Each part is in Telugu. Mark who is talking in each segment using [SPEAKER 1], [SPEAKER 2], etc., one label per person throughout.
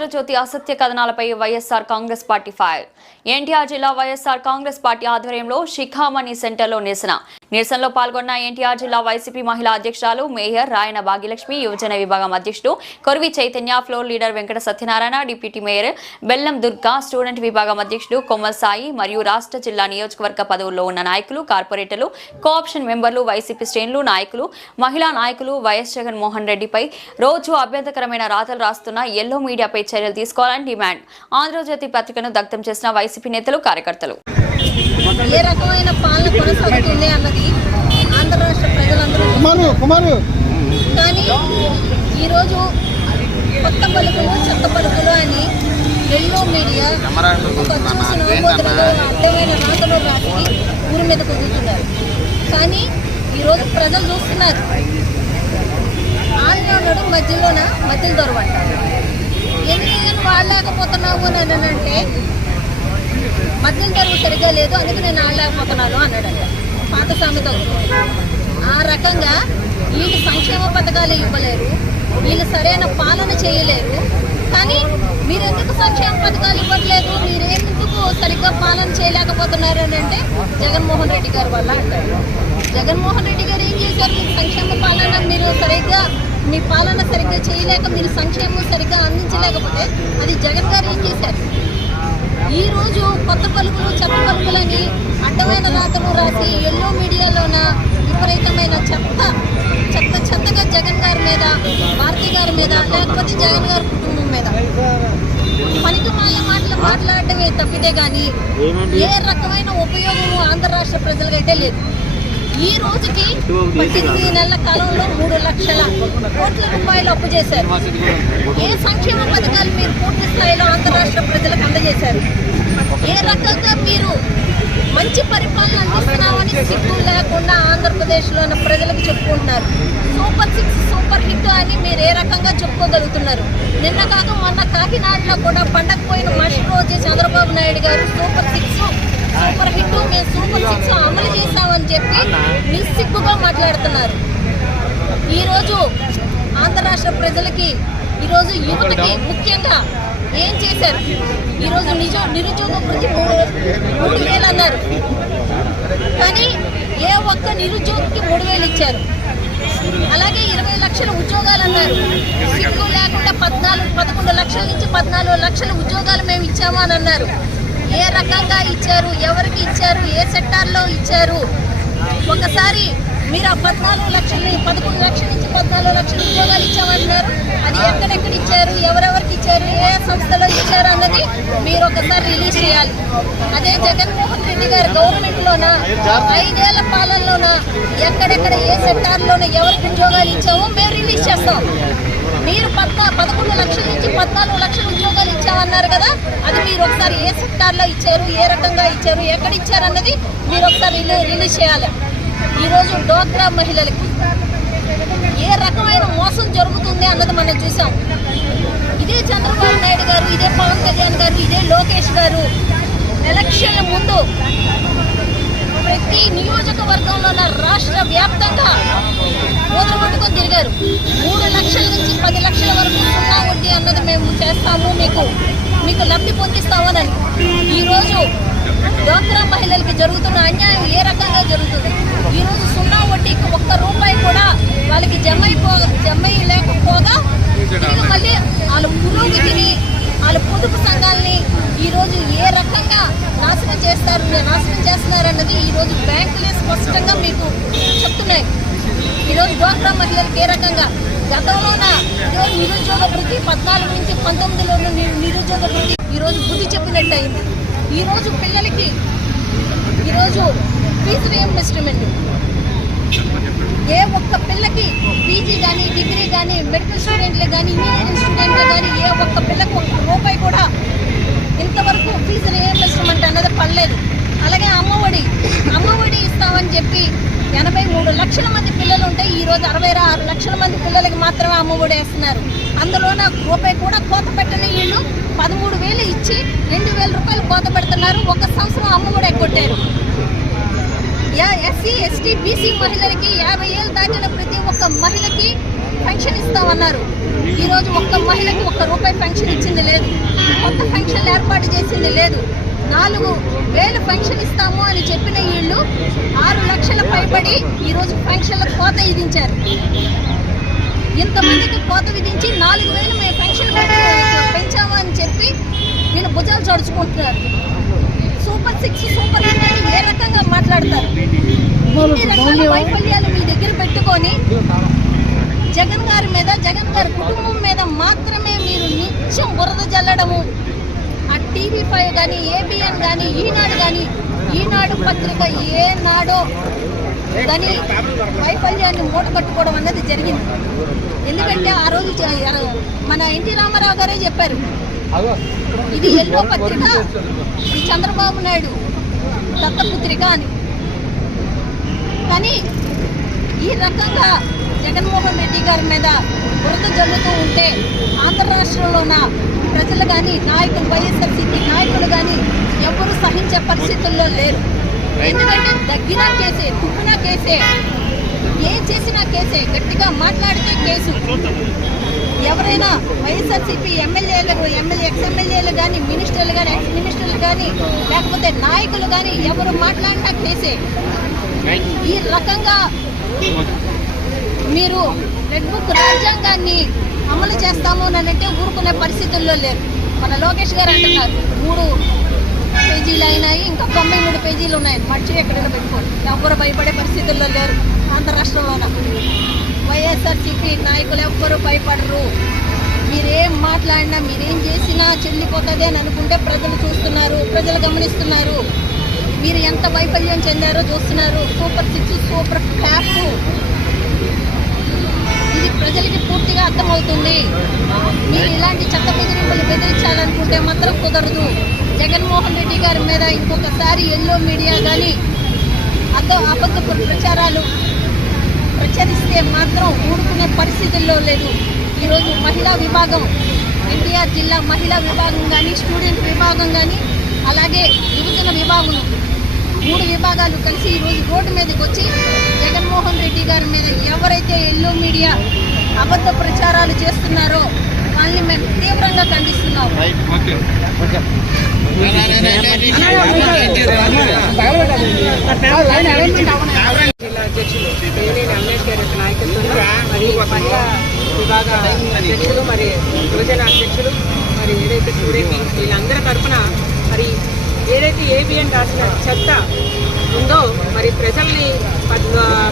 [SPEAKER 1] ఆంధ్రజ్యోతి అసత్య కథనాలపై వైఎస్ఆర్ కాంగ్రెస్ పార్టీ ఫైర్. ఎన్టీఆర్ జిల్లా వైఎస్ఆర్ కాంగ్రెస్ పార్టీ ఆధ్వర్యంలో శిఖామణి సెంటర్లో నిరసన. నిరసనలో పాల్గొన్న ఎన్టీఆర్ జిల్లా వైసీపీ మహిళా అధ్యక్షురాలు మేయర్ రాయన భాగ్యలక్ష్మి యువజన విభాగం అధ్యక్షుడు Korivi Chaitanya floor leader Venkata Satyanarayana deputy mayor Bellam Durga student విభాగం అధ్యక్షుడు కొమ్మల్ సాయి మరియు రాష్ట్ర జిల్లా నియోజకవర్గ పదవుల్లో ఉన్న నాయకులు కార్పొరేటర్లు కోఆప్షన్ మెంబర్లు వైసీపీ శ్రేణులు నాయకులు మహిళా నాయకులు వైఎస్ జగన్మోహన్ రెడ్డిపై రోజు అభ్యంతరకరమైన రాతలు రాస్తున్న ఎల్లో మీడియాపై చర్యలు తీసుకోవాలని డిమాండ్. ఆంధ్రజ్యోతి పత్రికను దగ్ధం చేసిన వైసీపీ నేతలు కార్యకర్తలు.
[SPEAKER 2] ఏ రకమైన పాలన కొనసాగుతుంది అన్నది ఆంధ్ర రాష్ట్ర ప్రజలందరూ కానీ ఈరోజు కొత్త పలుకులు చెత్త పలుకులు అని ఎల్లో మీడియా ఒక చూసిన ఆమోదనలో అడ్డమైన రాతలు రాసి ఊరి మీద కుదురుతున్నారు. కానీ ఈరోజు ప్రజలు చూస్తున్నారు. ఆడినాడు మధ్యలోన మధ్యలో దొరవంట ఎన్ని నేను వాడలేకపోతున్నావు అని అంటే మద్యం ధరలు సరిగ్గా లేదు అందుకే నేను ఆడలేకపోతున్నాను అన్నాడంట. పాత సామెత ఆ రకంగా వీళ్ళు సంక్షేమ పథకాలు ఇవ్వలేరు వీళ్ళు సరైన పాలన చేయలేరు. కానీ మీరు ఎందుకు సంక్షేమ పథకాలు ఇవ్వట్లేదు? మీరెందుకు సరిగ్గా పాలన చేయలేకపోతున్నారు అని అంటే జగన్మోహన్ రెడ్డి గారి వల్ల అంటారు. జగన్మోహన్ రెడ్డి గారు ఏం చేశారు? మీకు సంక్షేమ పాలన మీరు సరిగ్గా మీ పాలన సరిగ్గా చేయలేక మీరు సంక్షేమం సరిగ్గా అందించలేకపోతే అది జగన్ గారు ఏం చేశారు? ఈ రోజు కొత్త పలుకులు చెత్త పలుకులని అడ్డమైన రాతలు రాసి ఎల్లో మీడియాలోన విపరీతమైన చెత్త చెత్త చెత్తగా జగన్ గారి మీద భారతి గారి మీద లేకపోతే జగన్ గారి కుటుంబం మీద. పనికి మాల మాటలు మాట్లాడటమే తప్పితే కానీ ఏ రకమైన ఉపయోగము ఆంధ్ర రాష్ట్ర ప్రజలకైతే లేదు. ఈ రోజుకి పద్దెనిమిది నెలల కాలంలో మూడు లక్షల కోట్ల రూపాయలు అప్పు చేశారు. ఏ సంక్షేమ పథకాలు మీరు పూర్తి స్థాయిలో ఆంధ్ర రాష్ట్ర ప్రజలకు అందజేశారు? ఏ రకంగా మీరు మంచి పరిపాలన అందిస్తున్నామని సిగ్గు లేకుండా ఆంధ్రప్రదేశ్లో ఉన్న ప్రజలకు చెప్పుకుంటున్నారు? సూపర్ సిక్స్ సూపర్ హిట్ అని మీరు ఏ రకంగా చెప్పుకోగలుగుతున్నారు? నిన్న కాక మొన్న కాకినాడలో కూడా పండగ పోయిన మనిషి రోజు Chandrababu Naidu garu super six super hit మేము సూపర్ సిక్స్ అమలు చేశామని చెప్పి నిస్సిగ్గుగా మాట్లాడుతున్నారు. ఈరోజు ఆంధ్ర రాష్ట్ర ప్రజలకి ఈరోజు యువతకి ముఖ్యంగా ఏం చేశారు? ఈరోజు నిజ నిరుద్యోగ వృత్తి మూడు మూడు వేలు అన్నారు కానీ ఏ ఒక్క నిరుద్యోగికి మూడు వేలు ఇచ్చారు. అలాగే ఇరవై లక్షల ఉద్యోగాలు అన్నారు. సిగ్గు లేకుండా పద్నాలుగు పదకొండు లక్షల నుంచి పద్నాలుగు లక్షల ఉద్యోగాలు మేము ఇచ్చాము అని అన్నారు. ఏ రకంగా ఇచ్చారు? ఎవరికి ఇచ్చారు? ఏ సెక్టార్లో ఇచ్చారు? ఒకసారి మీరు ఆ పద్నాలుగు లక్షల పదకొండు లక్షల నుంచి పద్నాలుగు లక్షల ఉద్యోగాలు ఇచ్చామంటున్నారు. అది ఎక్కడెక్కడ ఇచ్చారు ఎవరెవరికి ఇచ్చారు ఏ సంస్థలో ఇచ్చారు అన్నది మీరు ఒకసారి రిలీజ్ చేయాలి. అదే జగన్మోహన్ రెడ్డి గారి గవర్నమెంట్లోన ఐదేళ్ళ పాలనలోన ఎక్కడెక్కడ ఏ సెక్టార్లోన ఎవరికి ఉద్యోగాలు ఇచ్చామో మేము రిలీజ్ చేస్తాం. మీరు పద్నా పదకొండు లక్షల నుంచి పద్నాలుగు లక్షల ఉద్యోగాలు ఇచ్చామన్నారు కదా అది మీరు ఒకసారి ఏ సెక్టార్లో ఇచ్చారు ఏ రకంగా ఇచ్చారు ఎక్కడ ఇచ్చారు అన్నది మీరు ఒకసారి రిలీజ్ చేయాలి. ఈరోజు డోక్రా మహిళలకి ఏ రకమైన మోసం జరుగుతుంది అన్నది మనం చూసాం ఇదే చంద్రబాబు నాయుడు గారు ఇదే పవన్ కళ్యాణ్ గారు ఇదే లోకేష్ గారు ఎలక్షన్ల ముందు ప్రతి నియోజకవర్గంలో ఉన్న రాష్ట్ర వ్యాప్తంగా ఊదర పట్టుకొని తిరిగారు. మూడు లక్షల నుంచి పది లక్షల వరకు సున్నా వడ్డీ అన్నది మేము చేస్తాము మీకు మీకు లబ్ధి పొందిస్తామని. ఈరోజు డ్వాక్రా మహిళలకి జరుగుతున్న అన్యాయం ఏ రకంగా జరుగుతుంది? ఈరోజు సున్నా వడ్డీకి ఒక్క రూపాయి కూడా వాళ్ళకి జమ అయిపో జమ లేకపోగా తిరిగి మళ్ళీ వాళ్ళ పురోగతిని వాళ్ళ పొదుపు సంఘాలని ఈరోజు ఏ రకంగా నాశనం చేస్తారు నాశనం చేస్తున్నారన్నది ఈరోజు బ్యాంకులే స్పష్టంగా మీకు చెప్తున్నాయి. ఈరోజు డోక్రా మహిళలకు ఏ రకంగా? గతంలోన ఈరోజు నిరుద్యోగ వృత్తి పద్నాలుగు నుంచి పంతొమ్మిదిలో నిరుద్యోగ వృత్తి ఈరోజు బుద్ధి చెప్పినట్టు అయింది. ఈరోజు పిల్లలకి ఈరోజు ఫీజు రియంబర్స్మెంట్ ఏ ఒక్క పిల్లకి పీజీ కానీ డిగ్రీ కానీ మెడికల్ స్టూడెంట్లు కానీ ఇంజనీరింగ్ స్టూడెంట్లు కానీ ఏ ఒక్క పిల్లకి ఒక్క రూపాయి కూడా ఇంతవరకు ఫీజు రియంబర్స్మెంట్ అన్నది పడలేదు. అలాగే అమ్మఒడి అమ్మఒడి ఇస్తామని చెప్పి ఎనభై మూడు లక్షల మంది పిల్లలు ఉంటే ఈ రోజు అరవై ఆరు లక్షల మంది పిల్లలకి మాత్రమే అమ్మఒడి వేస్తున్నారు. అందులోన రూపాయి కూడా కోత పెట్టని వీళ్ళు పదమూడు వేలు ఇచ్చి రెండు వేల రూపాయలు కోత పెడుతున్నారు. ఒక సంవత్సరం అమ్మఒడి కొట్టారు ఎస్సీ ఎస్టీ బీసీ మహిళలకి యాభై ఏళ్ళు దాటిన ప్రతి ఒక్క మహిళకి పెన్షన్ ఇస్తామన్నారు. ఈరోజు ఒక్క మహిళకి ఒక్క రూపాయి పెన్షన్ ఇచ్చింది లేదు. కొత్త పెన్షన్ ఏర్పాటు చేసింది లేదు. నాలుగు వేలు ఫంక్షన్ ఇస్తాము అని చెప్పిన వీళ్ళు ఆరు లక్షల పైబడి ఈరోజు ఫంక్షన్లకు కోత విధించారు. ఇంతమందికి కోత విధించి నాలుగు వేలు మేము ఫంక్షన్ పెంచాము అని చెప్పి వీళ్ళు భుజాలు చడుచుకుంటున్నారు. సూపర్ సిక్స్ సూపర్ ఎయిట్ అని ఏ రకంగా మాట్లాడతారు? ఇన్ని రకాల వైఫల్యాలు మీ దగ్గర పెట్టుకొని జగన్ గారి మీద జగన్ గారి కుటుంబం మీద మాత్రమే మీరు నిత్యం బురద జల్లడము. టీవీ ఫైవ్ కానీ ఏబిఎన్ కానీ ఈనాడు కానీ ఈనాడు పత్రిక ఏనాడో దాని కానీ వైఫల్యాన్ని మూటకట్టుకోవడం అన్నది జరిగింది. ఎందుకంటే ఆ రోజు మన ఎన్టీ రామారావు గారే చెప్పారు. ఇది ఎల్లో పత్రిక చంద్రబాబు నాయుడు దత్తపుత్రిక అని. కానీ ఈ రకంగా జగన్మోహన్ రెడ్డి గారి మీద బురద జల్లుతూ ఉంటే ఆంధ్ర రాష్ట్రంలోన ప్రజలు కానీ నాయకులు వైఎస్ఆర్సీపీ నాయకులు కానీ ఎవరు సహించే పరిస్థితుల్లో లేరు. ఎందుకంటే దగ్గినా కేసే తుప్పినా కేసే ఏం చేసినా కేసే గట్టిగా మాట్లాడితే కేసు. ఎవరైనా వైఎస్ఆర్సీపీ ఎమ్మెల్యేలు ఎమ్మెల్యే ఎక్స్ ఎమ్మెల్యేలు కానీ మినిస్టర్లు కానీ ఎక్స్ మినిస్టర్లు కానీ లేకపోతే నాయకులు కానీ ఎవరు మాట్లాడినా కేసే. ఈ రకంగా మీరు రెడ్ బుక్ రాజ్యాంగాన్ని అమలు చేస్తాము అని అంటే ఊరుకునే పరిస్థితుల్లో లేరు. మన లోకేష్ గారు అంటున్నారు మూడు పేజీలు అయినాయి ఇంకా తొంభై మూడు పేజీలు ఉన్నాయి. మర్చి ఎక్కడైనా పెట్టుకోండి. ఎవ్వరు భయపడే పరిస్థితుల్లో లేరు ఆంధ్ర రాష్ట్రంలోన. వైఎస్ఆర్సీపీ నాయకులు ఎవ్వరు భయపడరు. మీరేం మాట్లాడినా మీరేం చేసినా చెల్లిపోతుంది అని అనుకుంటే ప్రజలు చూస్తున్నారు ప్రజలు గమనిస్తున్నారు. మీరు ఎంత వైఫల్యం చెందారో చూస్తున్నారు. సూపర్ సిక్స్ సూపర్ ఫ్లాప్ ఇది ప్రజలకి పూర్తిగా అర్థమవుతుంది. మీరు ఇలాంటి చట్ట బెదిరింపులు బెదిరించాలనుకుంటే మాత్రం కుదరదు. జగన్మోహన్ రెడ్డి గారి మీద ఇంకొకసారి ఎల్లో మీడియా కానీ అద్ద అబద్ధపు ప్రచారాలు ప్రచరిస్తే మాత్రం ఊరుకునే పరిస్థితుల్లో లేదు. ఈరోజు మహిళా విభాగం ఎన్టీఆర్ జిల్లా మహిళా విభాగం కానీ స్టూడెంట్ విభాగం కానీ అలాగే యువజన విభాగం మూడు విభాగాలు కలిసి ఈరోజు రోడ్డు మీదకి వచ్చి జగన్మోహన్ రెడ్డి గారి మీద ఎవరైతే ఎల్లో మీడియా అబద్ధ ప్రచారాలు చేస్తున్నారో వాళ్ళని మేము తీవ్రంగా ఖండిస్తున్నాం.
[SPEAKER 3] జిల్లా అధ్యక్షులు పేరేని గారి యొక్క నాయకత్వంలో మరి మహిళా విభాగ అధ్యక్షులు మరి యువజన అధ్యక్షులు మరి ఏదైతే స్టూడెంట్ వీళ్ళందరి తరఫున మరి ఏదైతే ఏబిఎన్ రాసిన చెత్త ఉందో మరి ప్రజల్ని ప-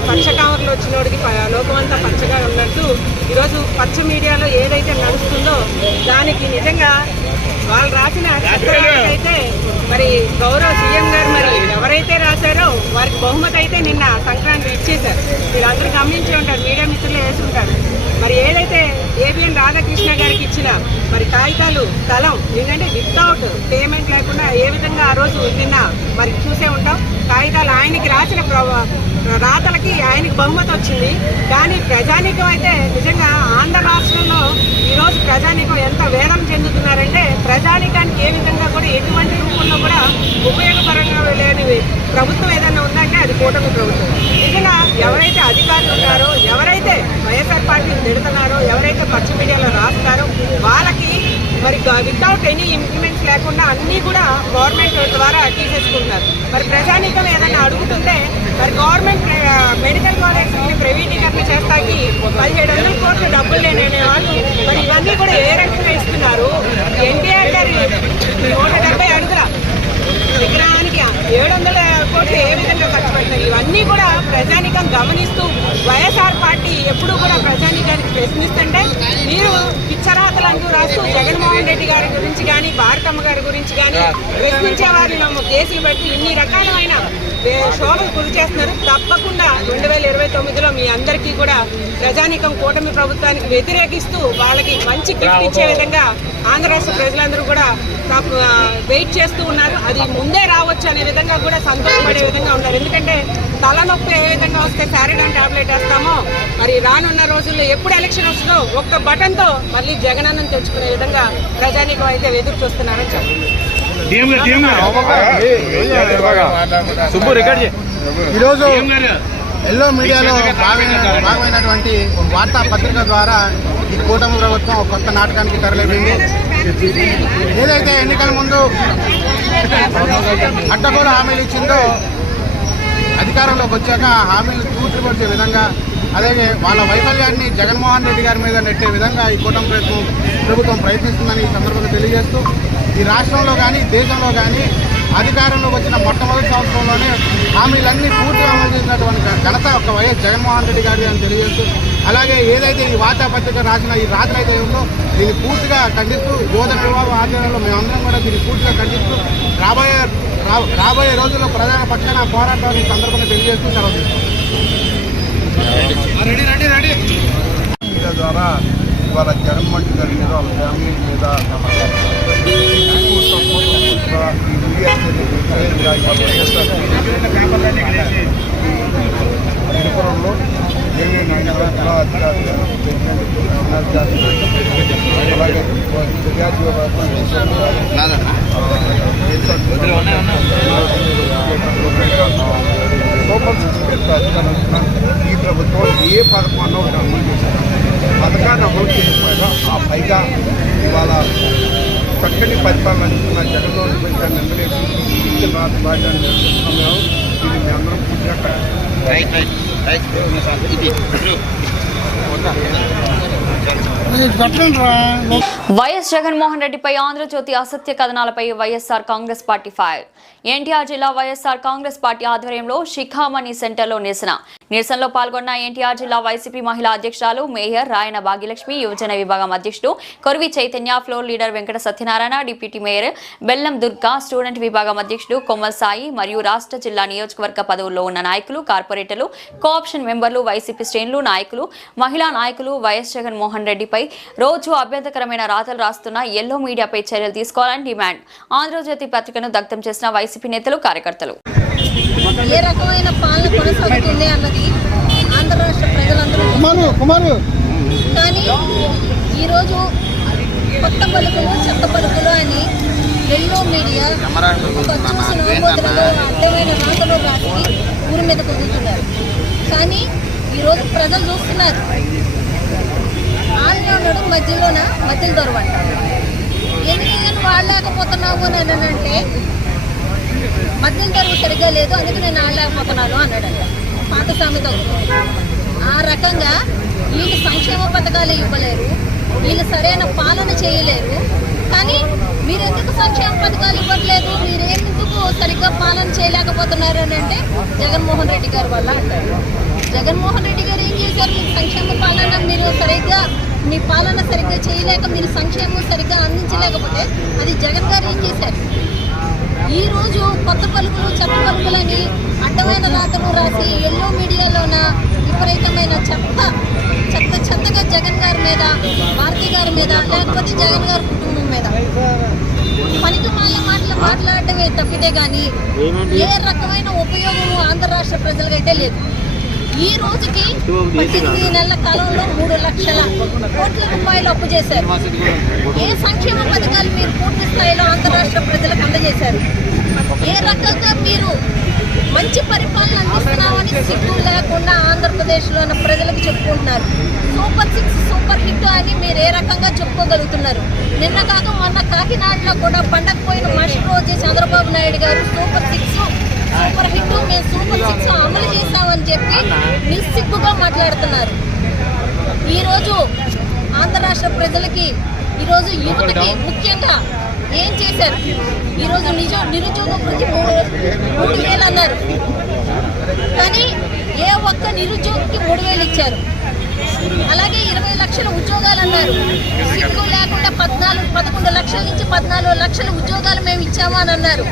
[SPEAKER 3] పచ్చకావర్లు వచ్చినోడికి ప- లోకమంతా పచ్చగా ఉన్నట్టు ఈరోజు పచ్చ మీడియాలో ఏదైతే నడుస్తుందో దానికి నిజంగా వాళ్ళు రాసిన అయితే మరి గౌరవ సీఎం గారు మరి ఎవరైతే రాశారో వారికి బహుమతి అయితే నిన్న సంక్రాంతి ఇచ్చేశారు. మీరందరూ గమనించి ఉంటారు మీడియా మిత్రులు వేసి ఉంటారు. మరి ఏదైతే ఏబిఎన్ రాధాకృష్ణ గారికి ఇచ్చిన మరి కాగితాలు స్థలం ఎందుకంటే వితౌట్ పేమెంట్ లేకుండా ఏ విధంగా ఆ రోజు నిన్న మరి చూసే ఉంటాం. కాగితాలు ఆయనకి రాసిన రాతలకి ఆయనకి బహుమతి వచ్చింది. కానీ ప్రజానీకం అయితే నిజంగా ఆంధ్ర రాష్ట్రంలో ఈరోజు ప్రజానికం ఎంత వేదం చెందుతున్నారంటే ప్రజానికానికి ఏ విధంగా కూడా ఎటువంటి రూపంలో కూడా ఉపయోగపరంగా లేనివి ప్రభుత్వం ఏదైనా ఉందంటే అది కూటమి ప్రభుత్వం. నిజంగా ఎవరైతే అధికారులు ఉన్నారో ఎవరైతే వైఎస్ఆర్ పార్టీని తిడుతున్నారో ఎవరైతే పచ్చ మీడియాలో రాస్తారో వాళ్ళకి మరి వితౌట్ ఎనీ ఇంప్లిమెంట్స్ లేకుండా అన్నీ కూడా గవర్నమెంట్ ద్వారా తీసేసుకుంటున్నారు. మరి ప్రజానీకం ఏదైనా అడుగుతుంటే మరి గవర్నమెంట్ మెడికల్ కాలేజ్ ప్రైవేటీకరణ చేస్తాకి పదిహేడు వందల కోట్లు డబ్బులు లేనే వాళ్ళు మరి ఇవన్నీ కూడా ఏ రకంగా ఇస్తున్నారు? ఎన్టీఆర్ గారి నూట డెబ్బై అడుగుల విగ్రహానికి ఏడు వందల కోట్లు ఏ విధంగా ఖర్చు ఇవన్నీ కూడా ప్రజానికం గమనిస్తూ వైఎస్ఆర్ పార్టీ ఎప్పుడూ కూడా ప్రజానికానికి ప్రశ్నిస్తుంటే మీరు పిచ్చరాతలు అంటూ రాస్తూ జగన్మోహన్ రెడ్డి గారి గురించి కానీ భారతమ్మ గారి గురించి కానీ ప్రశ్నించే వారిలో కేసులు పెట్టి ఇన్ని రకాలమైన శోభకు గురి చేస్తున్నారు? తప్పకుండా రెండు వేల ఇరవై తొమ్మిదిలో మీ అందరికీ కూడా ప్రజానికం కూటమి ప్రభుత్వానికి వ్యతిరేకిస్తూ వాళ్ళకి మంచి గిఫ్ట్ ఇచ్చే విధంగా ఆంధ్ర రాష్ట్ర ప్రజలందరూ కూడా వెయిట్ చేస్తూ ఉన్నారు. అది ముందే రావచ్చు అనే విధంగా కూడా సంతోషపడే విధంగా ఉన్నారు. ఎందుకంటే తలనొప్పి ఏ విధంగా వస్తే శారీడన్ టాబ్లెట్ వేస్తామో మరి రానున్న రోజుల్లో ఎప్పుడు ఎలక్షన్ వస్తుందో ఒక్క బటన్తో మళ్ళీ జగనన్నం తెచ్చుకునే విధంగా ప్రజానీకం అయితే ఎదురు చూస్తున్నారని
[SPEAKER 4] టీమ్ సుబ్బు రికార్డ్ చేయి. ఈరోజు ఎల్లో మీడియాలో భాగమైన భాగమైనటువంటి వార్తా పత్రిక ద్వారా ఈ కూటమి ప్రభుత్వం ఒక కొత్త నాటకానికి తరలిపోయింది ఏదైతే ఎన్నికల ముందు అడ్డగోడ హామీలు ఇచ్చిందో అధికారంలోకి వచ్చాక ఆ హామీలు తూచిపరిచే విధంగా అలాగే వాళ్ళ వైఫల్యాన్ని జగన్మోహన్ రెడ్డి గారి మీద నెట్టే విధంగా ఈ కూటమి ప్రభుత్వం ప్రయత్నిస్తుందని ఈ సందర్భంగా తెలియజేస్తూ ఈ రాష్ట్రంలో కానీ దేశంలో కానీ అధికారంలోకి వచ్చిన మొట్టమొదటి సంవత్సరంలోనే హామీలన్నీ పూర్తిగా అమలు చేసినటువంటి ఘనత ఒక వైఎస్ జగన్మోహన్ రెడ్డి గారి అని తెలియజేస్తూ అలాగే ఏదైతే ఈ వార్తాపత్రిక రాసిన ఈ రాత్రి అయితే ఉందో దీన్ని పూర్తిగా ఖండిస్తూ యువత విభాగం ఆధ్వర్యంలో మేమందరం కూడా దీన్ని పూర్తిగా ఖండిస్తూ రాబోయే రా- రాబోయే రోజుల్లో ప్రధాన పక్షాన పోరాటాన్ని ఈ సందర్భంగా తెలియజేస్తూ.
[SPEAKER 5] మీడియా ద్వారా ఇవాళ జగన్మోహన్ గారి మీద వాళ్ళ ఫ్యామిలీ మీద ఎక్కువ సపోర్ట్ కూడా ఈ అధికారులు అలాగే ఫిర్యాదు సూపర్ సిక్స్ పెద్ద అధికారం ఈ ప్రభుత్వం ఏ పథకాన్ని ఒకటి అమలు చేశారు పథకాన్ని అమలు చేయకపోయినా ఆ పైగా ఇవాళ చక్కని పరిపాలన అందిస్తున్న జగన్మోహన్ రెడ్డి గారిని నిలబెట్టి ఇచ్చిన రాజ్యాన్ని నిర్వహిస్తున్నాము. ఇది మీ అందరం పూర్తిగా.
[SPEAKER 1] వైఎస్ జగన్మోహన్ రెడ్డిపై ఆంధ్రజ్యోతి అసత్య కథనాలపై వైఎస్ఆర్ కాంగ్రెస్ పార్టీ ఫైర్. ఎన్టీఆర్ జిల్లా వైఎస్ఆర్ కాంగ్రెస్ పార్టీ ఆధ్వర్యంలో శిఖామణి సెంటర్లో నిరసన. నిరసనలో పాల్గొన్న ఎన్టీఆర్ జిల్లా వైసీపీ మహిళా అధ్యక్షురాలు మేయర్ రాయన భాగ్యలక్ష్మి యువజన విభాగం అధ్యక్షుడు Korivi Chaitanya floor leader Venkata Satyanarayana deputy mayor Bellam Durga student విభాగం అధ్యక్షుడు కొమ్మల్ సాయి మరియు రాష్ట్ర జిల్లా నియోజకవర్గ పదవుల్లో ఉన్న నాయకులు కార్పొరేటర్లు కోఆప్షన్ మెంబర్లు వైసీపీ శ్రేణులు నాయకులు మహిళా నాయకులు వైఎస్ జగన్మోహన్ రెడ్డిపై రోజు అభ్యంతరకరమైన రాతలు రాస్తున్న ఎల్లో మీడియాపై చర్యలు తీసుకోవాలని డిమాండ్. ఆంధ్రజ్యోతి పత్రికను దగ్ధం చేసిన వైసీపీ నేతలు కార్యకర్తలు.
[SPEAKER 2] ఏ రకమైన పాలన కొనసాగుతుంది అన్నది ఆంధ్ర రాష్ట్ర ప్రజలందరూ
[SPEAKER 4] కుమారు
[SPEAKER 2] కానీ ఈరోజు కొత్త పలుకులు చెత్త పలుకులు అని ఎల్లో మీడియా ఒక చూసిన ఆమోదనలో అర్థమైన రాతలు రాసి ఊరి మీద కుదురుతున్నారు. కానీ ఈరోజు ప్రజలు చూస్తున్నారు. ఆళ్ళలో ఉన్నాడు మధ్యలోన? మధ్యలో దొరవంట. ఎందుకని వాడలేకపోతున్నావు అని అంటే మద్యం ధరలు సరిగ్గా లేదు అందుకే నేను ఆడలేకపోతున్నాను అన్నాడంట. పాత సామెత ఆ రకంగా వీళ్ళు సంక్షేమ పథకాలు ఇవ్వలేరు వీళ్ళు సరైన పాలన చేయలేరు కానీ మీరు ఎందుకు సంక్షేమ పథకాలు ఇవ్వట్లేదు? మీరు ఎందుకు సరిగ్గా పాలన చేయలేకపోతున్నారు అని అంటే జగన్మోహన్ రెడ్డి గారి వల్ల అంటారు. జగన్మోహన్ రెడ్డి గారు ఏం చేశారు? మీకు సంక్షేమ పాలన మీరు సరిగ్గా మీ పాలన సరిగ్గా చేయలేక మీరు సంక్షేమం సరిగ్గా అందించలేకపోతే అది జగన్ గారు ఏం చేశారు? ఈ రోజు కొత్త పలుకులు చెత్త పలుకులని అడ్డమైన రాతలు రాసి ఎల్లో మీడియాలోన విపరీతమైన చెత్త చెత్త చెత్తగా జగన్ గారి మీద భారతి గారి మీద లేకపోతే జగన్ గారి కుటుంబం మీద. పనికి మాల మాటలు మాట్లాడటమే తప్పితే కానీ ఏ రకమైన ఉపయోగం ఆంధ్ర రాష్ట్ర ప్రజలకైతే లేదు. ఈ రోజుకి పద్దెనిమిది నెలల కాలంలో మూడు లక్షల కోట్ల రూపాయలు అప్పు చేశారు. ఏ సంక్షేమ పథకాలు మీరు పూర్తి స్థాయిలో ఆంధ్ర రాష్ట్ర ప్రజలకు అందజేశారు? ఏ రకంగా మీరు మంచి పరిపాలన అందిస్తున్నామని సిగ్గు లేకుండా ఆంధ్రప్రదేశ్లో ఉన్న ప్రజలకు చెప్పుకుంటున్నారు. సూపర్ సిక్స్ సూపర్ హిట్ అని మీరు ఏ రకంగా చెప్పుకోగలుగుతున్నారు? నిన్న కాక మొన్న కాకినాడలో కూడా పండగ పోయిన మరుసటి రోజే Chandrababu Naidu garu super six super hit మేము సూపర్ సిక్స్ అమలు చేస్తామని చెప్పి నిస్సిగ్గుగా మాట్లాడుతున్నారు. ఈరోజు ఆంధ్ర రాష్ట్ర ప్రజలకి ఈరోజు యువతకి ముఖ్యంగా ఏం చేశారు? ఈరోజు నిజ నిరుద్యోగ వృద్ధి మూడు మూడు వేలు అన్నారు కానీ ఏ ఒక్క నిరుద్యోగికి మూడు వేలు ఇచ్చారు. అలాగే ఇరవై లక్షల ఉద్యోగాలు అన్నారు. సిగ్గు లేకుండా పద్నాలుగు పదకొండు లక్షల నుంచి పద్నాలుగు లక్షల ఉద్యోగాలు మేము ఇచ్చాము అని అన్నారు.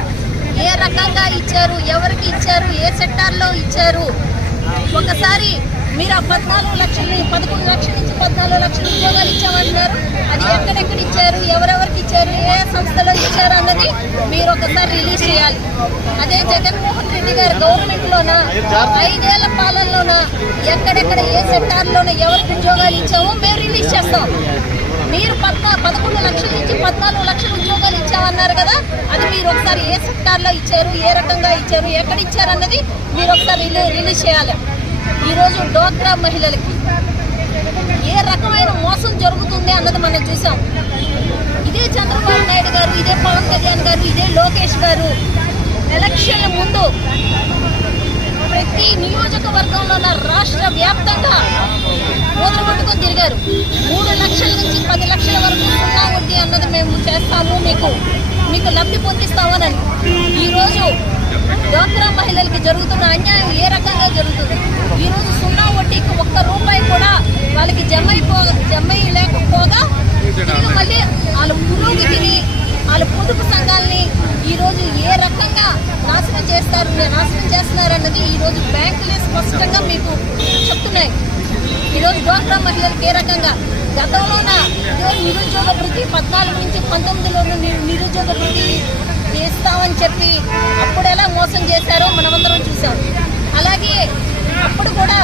[SPEAKER 2] ఏ రకంగా ఇచ్చారు ఎవరికి ఇచ్చారు ఏ సెక్టార్లో ఇచ్చారు? ఒకసారి మీరు ఆ పద్నాలుగు లక్షలు పదకొండు లక్షల నుంచి పద్నాలుగు లక్షల ఉద్యోగాలు ఇచ్చామంటున్నారు. అది ఎక్కడెక్కడ ఇచ్చారు ఎవరెవరికి ఇచ్చారు ఏ సంస్థలో ఇచ్చారు అన్నది మీరు ఒకసారి రిలీజ్ చేయాలి. అదే జగన్మోహన్ రెడ్డి గారి గవర్నమెంట్లోన? ఐదేళ్ళ పాలనలోనా? ఎక్కడెక్కడ ఏ సెక్టార్లోన ఎవరికి ఉద్యోగాలు ఇచ్చామో మేము రిలీజ్ చేస్తాం. మీరు పద్నా పదకొండు లక్షల నుంచి పద్నాలుగు లక్షల ఉద్యోగాలు ఇచ్చామన్నారు కదా అది మీరు ఒకసారి ఏ సెక్టార్లో ఇచ్చారు ఏ రకంగా ఇచ్చారు ఎక్కడ ఇచ్చారు అన్నది మీరు ఒకసారి రిలీ- రిలీజ్ చేయాలి. ఈరోజు డోక్రా మహిళలకి ఏ రకమైన మోసం జరుగుతుంది అన్నది మనం చూసాం. ఇదే చంద్రబాబు నాయుడు గారు ఇదే పవన్ కళ్యాణ్ గారు ఇదే లోకేష్ గారు ఎలక్షన్ల ముందు ప్రతి నియోజకవర్గంలో ఉన్న రాష్ట్ర వ్యాప్తంగా ఊదర పట్టుకొని తిరిగారు. మూడు లక్షల నుంచి పది లక్షల వరకు సున్నా వడ్డీ అన్నది మేము చేస్తాము. మీకు మీకు లబ్ధి పొందిస్తామనని. ఈరోజు డ్వాక్రా మహిళలకి జరుగుతున్న అన్యాయం ఏ రకంగా జరుగుతుంది? ఈరోజు సున్నా వడ్డీకి ఒక్క రూపాయి కూడా వాళ్ళకి జమ అయిపో జమ లేకపోగా తిరిగి మళ్ళీ వాళ్ళ పురోగతిని వాళ్ళ పొదుపు సంఘాలని ఈరోజు ఏ రకంగా నాశనం చేస్తారు నాశనం చేస్తున్నారు అన్నది ఈరోజు బ్యాంకులే స్పష్టంగా మీకు చెప్తున్నాయి. ఈరోజు డోక్రా మహిళలకు ఏ రకంగా? గతంలోన ఇదో నిరుద్యోగ వృద్ధి పద్నాలుగు నుంచి పంతొమ్మిదిలోనూ నిరుద్యోగ వృద్ధి చేస్తామని చెప్పి అప్పుడు ఎలా మోసం చేశారో మనమందరం చూసాం అలాగే అప్పుడు కూడా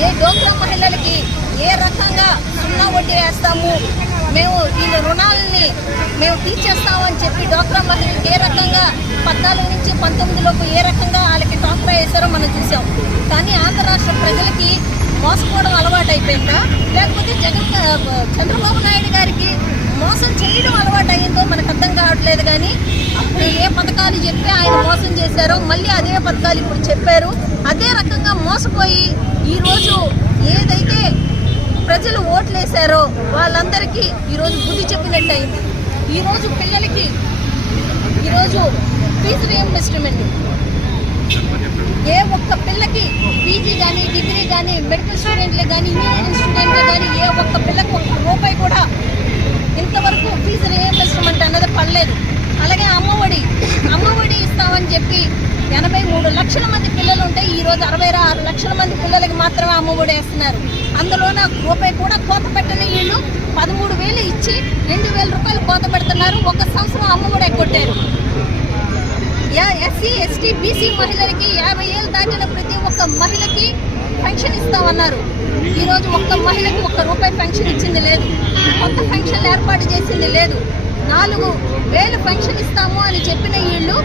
[SPEAKER 2] ఏ డోక్రా మహిళలకి ఏ రకంగా సున్నా వడ్డీ వేస్తాము మేము వీళ్ళ రుణాలని మేము తీర్చేస్తామని చెప్పి డ్వాక్రా మహిళలకు ఏ రకంగా పద్నాలుగు నుంచి పంతొమ్మిదిలోపు ఏ రకంగా వాళ్ళకి డ్వాక్రా వేశారో మనం చూసాం. కానీ ఆంధ్ర రాష్ట్ర ప్రజలకి మోసపోవడం అలవాటు అయిపోయిందా లేకపోతే జగన్ చంద్రబాబు నాయుడు గారికి మోసం చేయడం అలవాటు అయ్యిందో మనకు అర్థం కావట్లేదు కానీ అప్పుడు ఏ పథకాలు చెప్పి ఆయన మోసం చేశారో మళ్ళీ అదే పథకాలు ఇప్పుడు చెప్పారు. అదే రకంగా మోసపోయి ఈరోజు ఏదైతే ప్రజలు ఓట్లేశారో వాళ్ళందరికీ ఈరోజు బుద్ధి చెప్పినట్టు అయింది ఈరోజు పిల్లలకి ఈరోజు ఫీజు రియంబర్స్మెంట్ ఏ ఒక్క పిల్లకి పీజీ కానీ డిగ్రీ కానీ మెడికల్ స్టూడెంట్లే కానీ ఇంజనీరింగ్ స్టూడెంట్లే కానీ ఏ ఒక్క పిల్లకు ఒక్క రూపాయి కూడా ఇంతవరకు ఫీజు రియంబర్స్మెంట్ అన్నది పడలేదు. అలాగే అమ్మఒడి అమ్మఒడి ఇస్తామని చెప్పి ఎనభై మూడు లక్షల మంది పిల్లలు ఉంటే ఈరోజు అరవై ఆరు లక్షల మంది పిల్లలకి మాత్రమే అమ్మఒడి వేస్తున్నారు. అందులోన రూపాయి కూడా కోత పెట్టని వీళ్ళు పదమూడు వేలు ఇచ్చి రెండు వేల రూపాయలు కోత పెడుతున్నారు. ఒక సంవత్సరం అమ్మఒడి కొట్టారు. ఎస్సీ ఎస్టీ బీసీ మహిళలకి యాభై ఏళ్ళు దాటిన ప్రతి ఒక్క మహిళకి పెన్షన్ ఇస్తామన్నారు. ఈరోజు ఒక్క మహిళకి ఒక్క రూపాయి పెన్షన్ ఇచ్చింది లేదు. కొత్త పెన్షన్ ఏర్పాటు చేసింది లేదు. నాలుగు వేలు పెన్షన్ ఇస్తాము అని చెప్పిన వీళ్ళు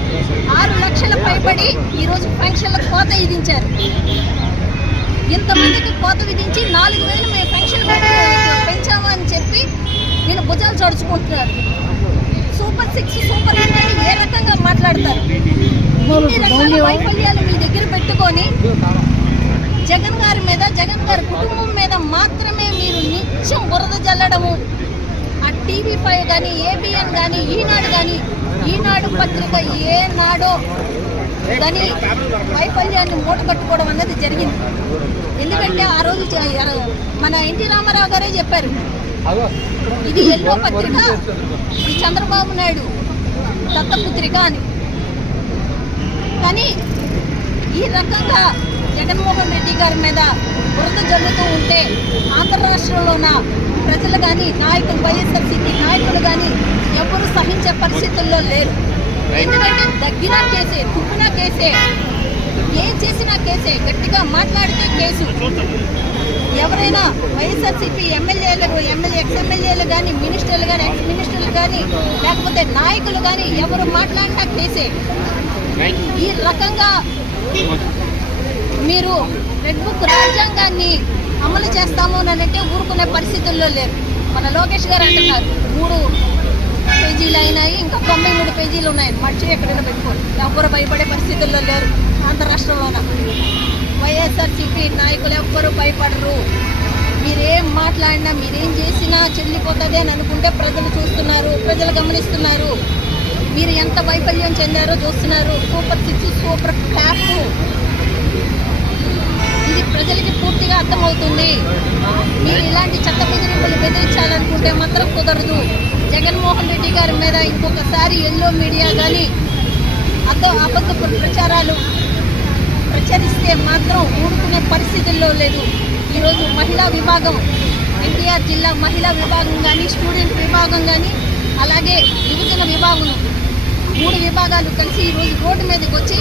[SPEAKER 2] ఆరు లక్షల పైబడి ఈరోజు రోజు పెన్షన్ల కోత విధించారు. ఇంతమందికి కోత విధించి నాలుగు వేలు మేము పెన్షన్ పెంచాము అని చెప్పి నేను భుజాలు చడుచుకుంటున్నారు. సూపర్ సిక్స్ సూపర్ ఎయిట్ అని ఏ రకంగా మాట్లాడతారు? ఇన్ని రకాల వైఫల్యాలు మీ దగ్గర పెట్టుకొని జగన్ గారి మీద జగన్ గారి కుటుంబం మీద మాత్రమే మీరు నిత్యం బురద జల్లడము టీవీ ఫైవ్ కానీ ఏబిఎన్ కానీ ఈనాడు కానీ ఈనాడు పత్రిక ఏనాడో కానీ దాని వైఫల్యాన్ని మూటగట్టుకోవడం అనేది జరిగింది. ఎందుకంటే ఆ రోజు మన ఎన్టీ రామారావు గారే చెప్పారు ఇది ఎల్లో పత్రిక చంద్రబాబు నాయుడు దత్తపుత్రిక అని. కానీ ఈ రకంగా జగన్మోహన్ రెడ్డి గారి మీద బురద జల్లుతూ ఉంటే రాష్ట్రంలో ఉన్న ప్రజలు కానీ నాయకులు వైఎస్ఆర్సీపీ నాయకులు కానీ ఎవరు సహించే పరిస్థితుల్లో లేరు. ఎందుకంటే దగ్గినా కేసే తుప్పినా కేసే ఏం చేసినా కేసే గట్టిగా మాట్లాడితే కేసు. ఎవరైనా వైఎస్ఆర్సీపీ ఎమ్మెల్యేలు ఎమ్మెల్యే ఎక్స్ ఎమ్మెల్యేలు కానీ మినిస్టర్లు కానీ ఎక్స్ మినిస్టర్లు కానీ లేకపోతే నాయకులు కానీ ఎవరు మాట్లాడినా కేసే. ఈ రకంగా మీరు రెడ్ బుక్ రాజ్యాంగాన్ని అమలు చేస్తాము అని అంటే ఊరుకునే పరిస్థితుల్లో లేరు. మన లోకేష్ గారు అంటున్నారు మూడు పేజీలు అయినాయి ఇంకా తొంభై మూడు పేజీలు ఉన్నాయి. మర్చి ఎక్కడైనా పెట్టుకోరు ఎవరు భయపడే పరిస్థితుల్లో లేరు ఆంధ్ర రాష్ట్రంలోన వైఎస్ఆర్సీపీ నాయకులు ఎవ్వరు భయపడరు. మీరేం మాట్లాడినా మీరేం చేసినా చెల్లిపోతుంది అని అనుకుంటే ప్రజలు చూస్తున్నారు ప్రజలు గమనిస్తున్నారు. మీరు ఎంత వైఫల్యం చెందారో చూస్తున్నారు. Super six super clap. ఇది ప్రజలకి పూర్తిగా అర్థమవుతుంది. మీరు ఇలాంటి చట్ట బెదిరింపులు బెదిరించాలనుకుంటే మాత్రం కుదరదు. జగన్మోహన్ రెడ్డి గారి మీద ఇంకొకసారి ఎల్లో మీడియా కానీ అద్ద అబద్ధపు ప్రచారాలు ప్రచరిస్తే మాత్రం ఊరుకునే పరిస్థితుల్లో లేదు. ఈరోజు మహిళా విభాగం ఎన్టీఆర్ జిల్లా మహిళా విభాగం కానీ స్టూడెంట్ విభాగం కానీ అలాగే యువజన విభాగం మూడు విభాగాలు కలిసి ఈరోజు రోడ్డు మీదకి వచ్చి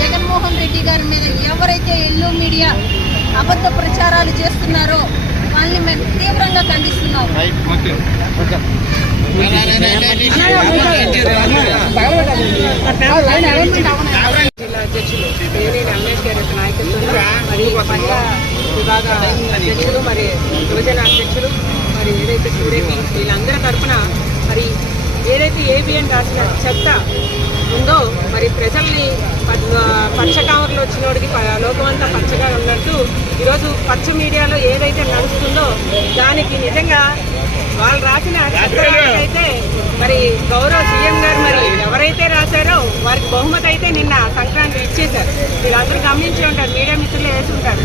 [SPEAKER 2] జగన్మోహన్ రెడ్డి గారి మీద ఎవరైతే ఎల్లో మీడియా అబద్ధ ప్రచారాలు చేస్తున్నారో వాళ్ళని మేము తీవ్రంగా ఖండిస్తున్నాము
[SPEAKER 3] జిల్లా అధ్యక్షులు అంబేద్కర్ యొక్క నాయకత్వంలో మరి విభాగ అధ్యక్షులు మరి యువజన అధ్యక్షులు మరి ఏదైతే సూర్యకి వీళ్ళందరి తరఫున మరి ఏదైతే ఏబిఎన్ రాసిన చెత్త ఉందో మరి ప్రజల్ని ప- పచ్చ కావర్లో వచ్చినోడికి ప- లోకమంతా పచ్చగా ఉన్నట్టు ఈరోజు పచ్చ మీడియాలో ఏదైతే నడుస్తుందో దానికి నిజంగా వాళ్ళు రాసిన అయితే మరి గౌరవ సీఎం గారు మరి ఎవరైతే రాశారో వారికి బహుమతి అయితే నిన్న సంక్రాంతి ఇచ్చేశారు. వీళ్ళందరూ గమనించి ఉంటారు మీడియా మిత్రులు వేసి ఉంటారు.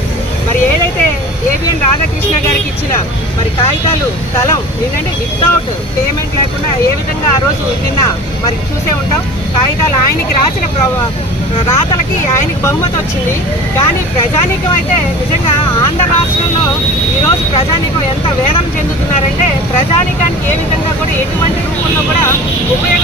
[SPEAKER 3] మరి ఏదైతే ఏబిఎన్ రాధాకృష్ణ గారికి ఇచ్చిన మరి కాగితాలు స్థలం ఏంటంటే వితౌట్ పేమెంట్ లేకుండా ఏ విధంగా ఆ రోజు నిన్న మరి చూసే ఉంటాం. కాగితాలు ఆయనకి రాసిన రాతలకి ఆయనకి బహుమతి వచ్చింది. కానీ ప్రజానీకం అయితే నిజంగా ఆంధ్ర రాష్ట్రంలో ఈరోజు ప్రజానీకం ఎంత వేదం చెందుతున్నారంటే ప్రజానీకానికి ఏ విధంగా కూడా ఎటువంటి రూపంలో కూడా ఉపయోగ